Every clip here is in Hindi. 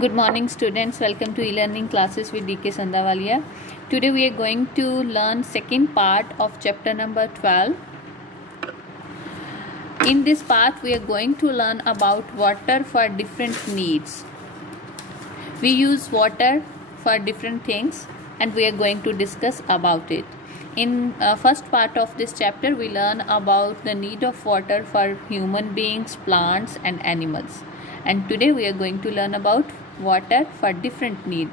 Good morning students, welcome to e-learning classes with DK Sandawalia. Today we are going to learn second part of chapter number 12. In this part we are going to learn about water for different needs. We use water for different things and we are going to discuss about it. In first part of this chapter we learn about the need of water for human beings, plants and animals. And today we are going to learn about water for different need.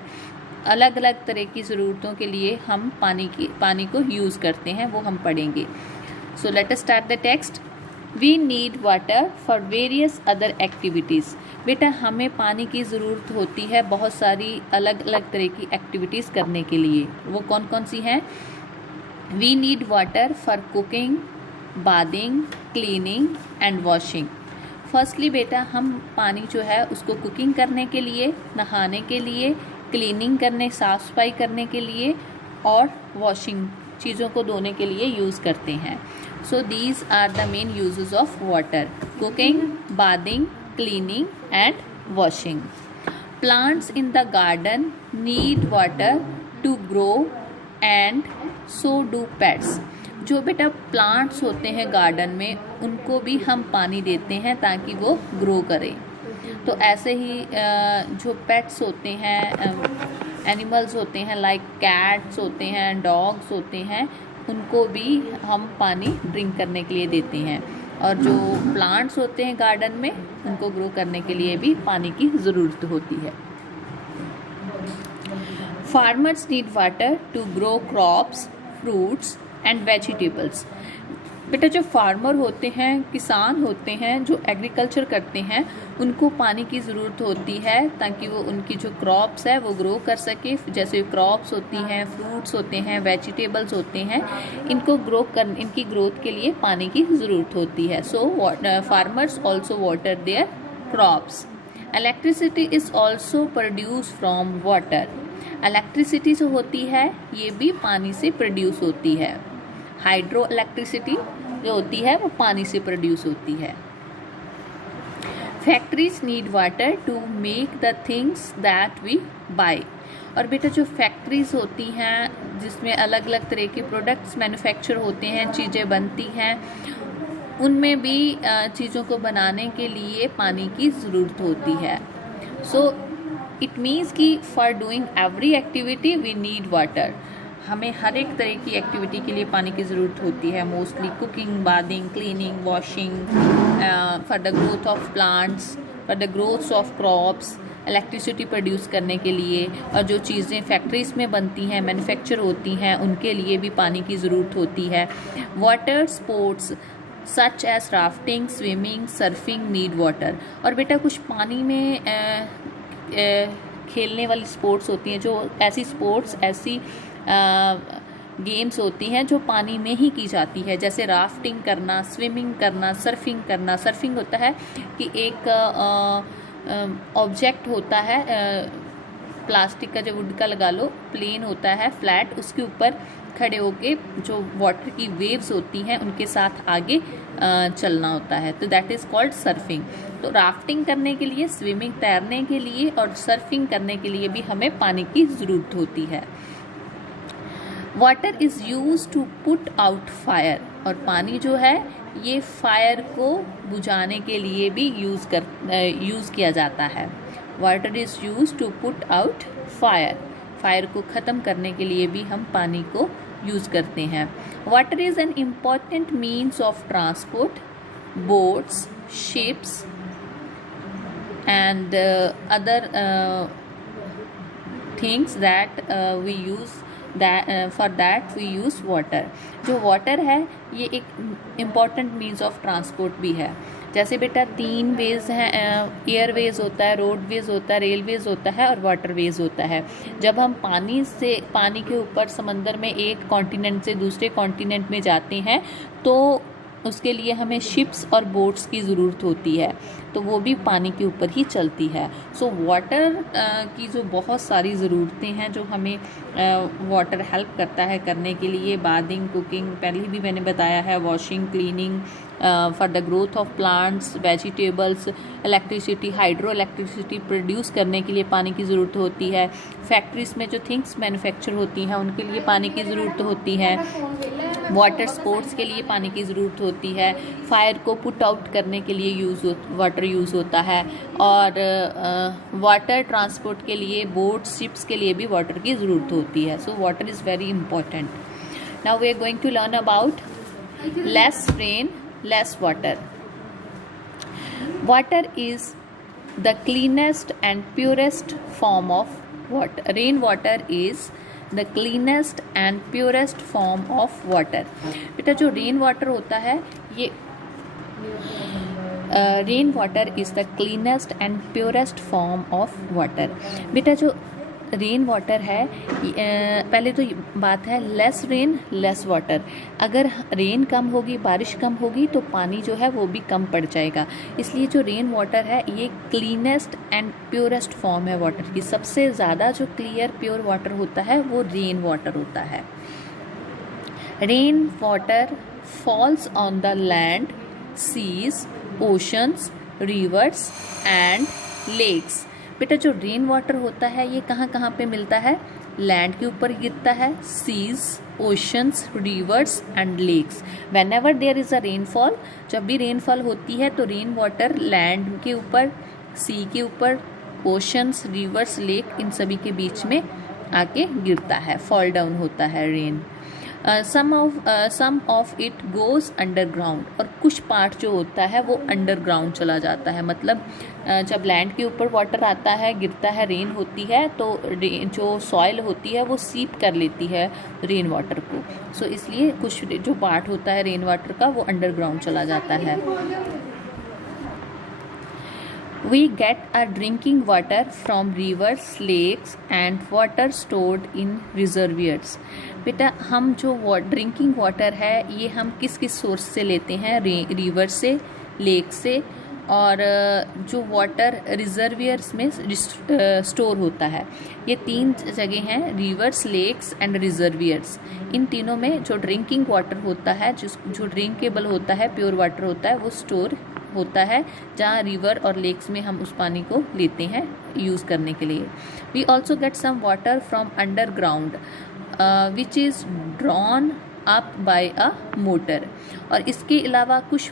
अलग अलग तरह की ज़रूरतों के लिए हम पानी को यूज़ करते हैं, वो हम पढ़ेंगे. So let us start the text. We need water for various other activities. बेटा हमें पानी की ज़रूरत होती है बहुत सारी अलग अलग तरह की एक्टिविटीज़ करने के लिए. वो कौन कौन सी हैं? We need water for cooking, bathing, cleaning and washing. Firstly बेटा हम पानी जो है उसको कुकिंग करने के लिए, नहाने के लिए, क्लीनिंग करने, साफ़ सफाई करने के लिए और वॉशिंग, चीज़ों को धोने के लिए यूज़ करते हैं. So these are the main uses of water: cooking, bathing, cleaning and washing. Plants in the garden need water to grow and so do pets. जो बेटा प्लांट्स होते हैं गार्डन में उनको भी हम पानी देते हैं ताकि वो ग्रो करें. तो ऐसे ही जो पेट्स होते हैं, एनिमल्स होते हैं, लाइक कैट्स होते हैं, डॉग्स होते हैं, उनको भी हम पानी ड्रिंक करने के लिए देते हैं. और जो प्लांट्स होते हैं गार्डन में उनको ग्रो करने के लिए भी पानी की ज़रूरत होती है. Farmers need water to grow crops, fruits and vegetables. बेटा जो फार्मर होते हैं, किसान होते हैं, जो एग्रीकल्चर करते हैं, उनको पानी की ज़रूरत होती है ताकि वो उनकी जो क्रॉप्स है वो ग्रो कर सके. जैसे क्रॉप्स होती हैं, फ्रूट्स होते हैं, वेजिटेबल्स होते हैं, इनकी ग्रोथ के लिए पानी की ज़रूरत होती है. So farmers also water there crops. Electricity is also produce from water. Electricity जो होती है ये भी पानी से प्रोड्यूस होती है. हाइड्रो इलेक्ट्रिसिटी जो होती है वो पानी से प्रोड्यूस होती है. Factories need water to make the things that we buy. और बेटा जो फैक्ट्रीज होती हैं जिसमें अलग अलग तरह के प्रोडक्ट्स मैन्युफैक्चर होते हैं, चीज़ें बनती हैं, उनमें भी चीज़ों को बनाने के लिए पानी की ज़रूरत होती है. सो इट मीन्स कि for doing every activity we need water. हमें हर एक तरह की एक्टिविटी के लिए पानी की ज़रूरत होती है. Mostly cooking, bathing, cleaning, washing, for the growth of plants, for the growth of crops, electricity produce करने के लिए. और जो चीज़ें फैक्ट्रीज में बनती हैं, मैन्युफैक्चर होती हैं, उनके लिए भी पानी की ज़रूरत होती है. Water sports such as rafting, swimming, surfing need water. और बेटा कुछ पानी में खेलने वाली स्पोर्ट्स होती हैं, जो ऐसी गेम्स होती हैं जो पानी में ही की जाती है. जैसे राफ्टिंग करना, स्विमिंग करना, सर्फिंग करना. सर्फिंग होता है कि एक ऑब्जेक्ट होता है, प्लास्टिक का, जो वुड का लगा लो, प्लेन होता है फ्लैट, उसके ऊपर खड़े होके जो वाटर की वेव्स होती हैं उनके साथ आगे चलना होता है. तो दैट इज़ कॉल्ड सर्फिंग. तो राफ्टिंग करने के लिए, स्विमिंग तैरने के लिए और सर्फिंग करने के लिए भी हमें पानी की ज़रूरत होती है. Water is use to put out fire. और पानी जो है ये फायर को बुझाने के लिए भी यूज़ किया जाता है. Water is use to put out fire. Fire को ख़त्म करने के लिए भी हम पानी को यूज़ करते हैं. Water is an important means of transport. Boats, ships and other things that we use for that we use water. जो वाटर है ये एक इम्पॉर्टेंट मीन्स ऑफ ट्रांसपोर्ट भी है. जैसे बेटा 3 वेज हैं, एयरवेज होता है, रोडवेज होता है, रेलवेज होता है और वाटरवेज होता है. जब हम पानी के ऊपर समंदर में एक कॉन्टिनेंट से दूसरे कॉन्टिनेंट में जाते हैं तो उसके लिए हमें शिप्स और बोट्स की ज़रूरत होती है, तो वो भी पानी के ऊपर ही चलती है। सो वाटर की जो बहुत सारी ज़रूरतें हैं जो हमें वाटर हेल्प करता है करने के लिए, बाथिंग, कुकिंग, पहले भी मैंने बताया है, washing, cleaning, for the growth of plants, vegetables, electricity, hydro electricity produce करने के लिए पानी की ज़रूरत होती है। फैक्ट्रीज़ में जो थिंग्स मैन्युफैक्चर होती हैं उनके लिए पानी की ज़रूरत होती है। वाटर स्पोर्ट्स के लिए पानी की ज़रूरत होती है। फायर को पुट आउट करने के लिए वाटर यूज़ होता है। और वाटर ट्रांसपोर्ट के लिए बोट्स, शिप्स के लिए भी वाटर की ज़रूरत होती है। So water is very important. Now we are going to learn about less rain, less water. Water is the cleanest and purest form of water. Rainwater is the cleanest and purest form of water. बेटा जो रेन वाटर होता है ये rain water is the cleanest and purest form of water. बेटा जो रेन वाटर है, पहले तो बात है लेस रेन लेस वाटर। अगर रेन कम होगी, बारिश कम होगी तो पानी जो है वो भी कम पड़ जाएगा। इसलिए जो रेन वाटर है ये क्लीनेस्ट एंड प्योरेस्ट फॉर्म है वाटर की। सबसे ज़्यादा जो क्लियर प्योर वाटर होता है वो रेन वाटर होता है। Rain water falls on the land, seas, oceans, rivers and lakes. बेटा जो रेन वाटर होता है ये कहाँ कहाँ पे मिलता है? लैंड के ऊपर गिरता है, seas, oceans, rivers and lakes. Whenever there is a rainfall, जब भी रेनफॉल होती है तो रेन वाटर लैंड के ऊपर, सी के ऊपर, ओशंस, रिवर्स, लेक, इन सभी के बीच में आके गिरता है, फॉल डाउन होता है rain. Some of it goes underground, और कुछ पार्ट जो होता है वो अंडरग्राउंड चला जाता है। मतलब जब लैंड के ऊपर वाटर आता है, गिरता है, रेन होती है तो जो सॉइल होती है वो सीप कर लेती है रेन वाटर को। सो इसलिए कुछ जो पार्ट होता है रेन वाटर का वो अंडरग्राउंड चला जाता है। We get our drinking water from rivers, lakes and water stored in reservoirs. बेटा हम जो ड्रिंकिंग वाटर है ये हम किस किस सोर्स से लेते हैं? रिवर से, लेक से, और जो वाटर रिजर्वियर्स में स्टोर होता है। ये तीन जगह हैं, रिवर्स, लेक्स एंड रिजर्वियर्स। इन तीनों में जो ड्रिंकिंग वाटर होता है, जो ड्रिंकेबल होता है, प्योर वाटर होता है, वो स्टोर होता है जहाँ रिवर और लेक्स में हम उस पानी को लेते हैं यूज़ करने के लिए। We also get some water from underground which is drawn up by a motor. और इसके अलावा कुछ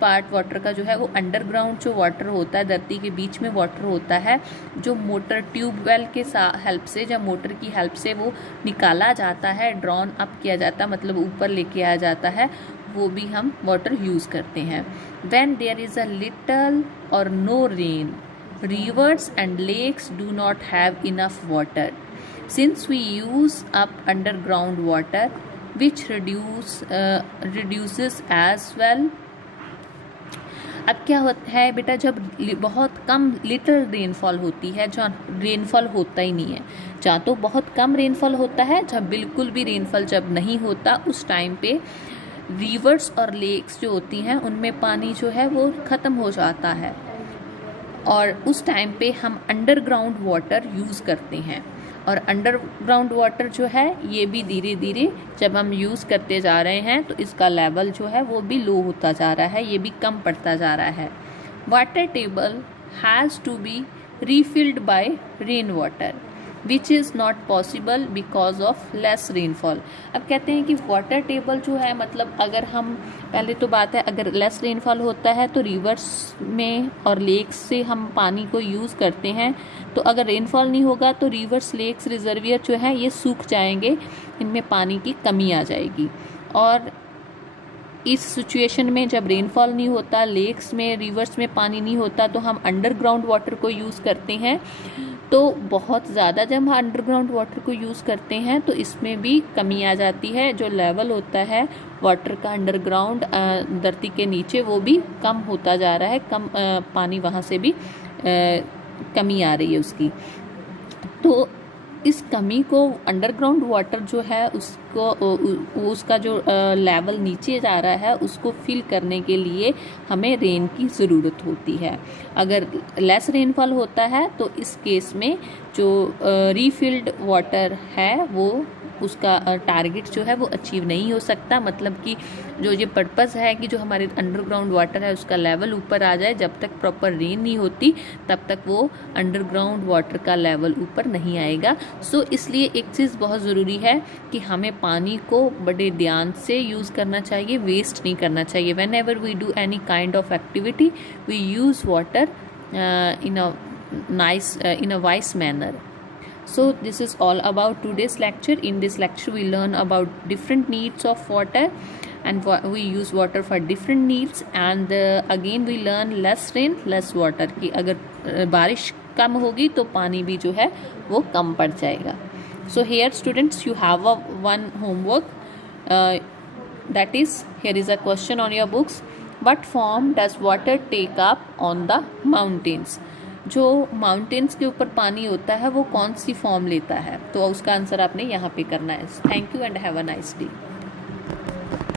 पार्ट वाटर का जो है वो अंडरग्राउंड जो वाटर होता है, धरती के बीच में वाटर होता है, जो मोटर ट्यूबवेल के हेल्प से, जब मोटर की हेल्प से वो निकाला जाता है, ड्रॉन अप किया जाता है, मतलब ऊपर लेके आया जाता है, वो भी हम वाटर यूज़ करते हैं। When there is a little or no rain, rivers and lakes do not have enough water. Since we use up underground water, which reduces as well. अब क्या होता है बेटा, जब बहुत कम लिटिल रेनफॉल होती है, जहाँ रेनफॉल होता ही नहीं है, जहाँ तो बहुत कम रेनफॉल होता है, जब बिल्कुल भी रेनफॉल जब नहीं होता, उस टाइम पे रिवर्स और लेक्स जो होती हैं उनमें पानी जो है वो ख़त्म हो जाता है, और उस टाइम पे हम अंडरग्राउंड वाटर यूज़ करते हैं। और अंडरग्राउंड वाटर जो है ये भी धीरे धीरे जब हम यूज़ करते जा रहे हैं तो इसका लेवल जो है वो भी लो होता जा रहा है, ये भी कम पड़ता जा रहा है। Water table has to be refilled by rainwater which is not possible because of less rainfall। अब कहते हैं कि वाटर टेबल जो है, मतलब अगर हम, पहले तो बात है अगर लेस रेनफॉल होता है तो रिवर्स में और लेक्स से हम पानी को यूज़ करते हैं, तो अगर रेनफॉल नहीं होगा तो रिवर्स, लेक्स, रिजर्वियर जो है ये सूख जाएंगे, इनमें पानी की कमी आ जाएगी। और इस सिचुएशन में जब रेनफॉल नहीं होता, लेक्स में, रिवर्स में पानी नहीं होता, तो हम अंडरग्राउंड वाटर को यूज़ करते हैं। तो बहुत ज़्यादा जब हम अंडरग्राउंड वाटर को यूज़ करते हैं तो इसमें भी कमी आ जाती है, जो लेवल होता है वाटर का अंडरग्राउंड धरती के नीचे वो भी कम होता जा रहा है, कम पानी वहाँ से भी कमी आ रही है उसकी। तो इस कमी को, अंडरग्राउंड वाटर जो है उसको उसका जो लेवल नीचे जा रहा है उसको फिल करने के लिए हमें रेन की ज़रूरत होती है। अगर लेस रेनफॉल होता है तो इस केस में जो रीफिल्ड वाटर है वो उसका टारगेट जो है वो अचीव नहीं हो सकता। मतलब कि जो ये पर्पस है कि जो हमारे अंडरग्राउंड वाटर है उसका लेवल ऊपर आ जाए, जब तक प्रॉपर रेन नहीं होती तब तक वो अंडरग्राउंड वाटर का लेवल ऊपर नहीं आएगा। सो इसलिए एक चीज़ बहुत ज़रूरी है कि हमें पानी को बड़े ध्यान से यूज़ करना चाहिए, वेस्ट नहीं करना चाहिए। Whenever we do any kind of activity we use water in a wise manner. So this is all about today's lecture. In this lecture we learn about different needs of water and we use water for different needs, and again we learn less rain less water कि अगर बारिश कम होगी तो पानी भी जो है वो कम पड़ जाएगा। So here students you have one homework, that is here is a question on your books. What form does water take up on the mountains? जो माउंटेन्स के ऊपर पानी होता है वो कौन सी फॉर्म लेता है, तो उसका आंसर आपने यहाँ पे करना है। Thank you and have a nice day.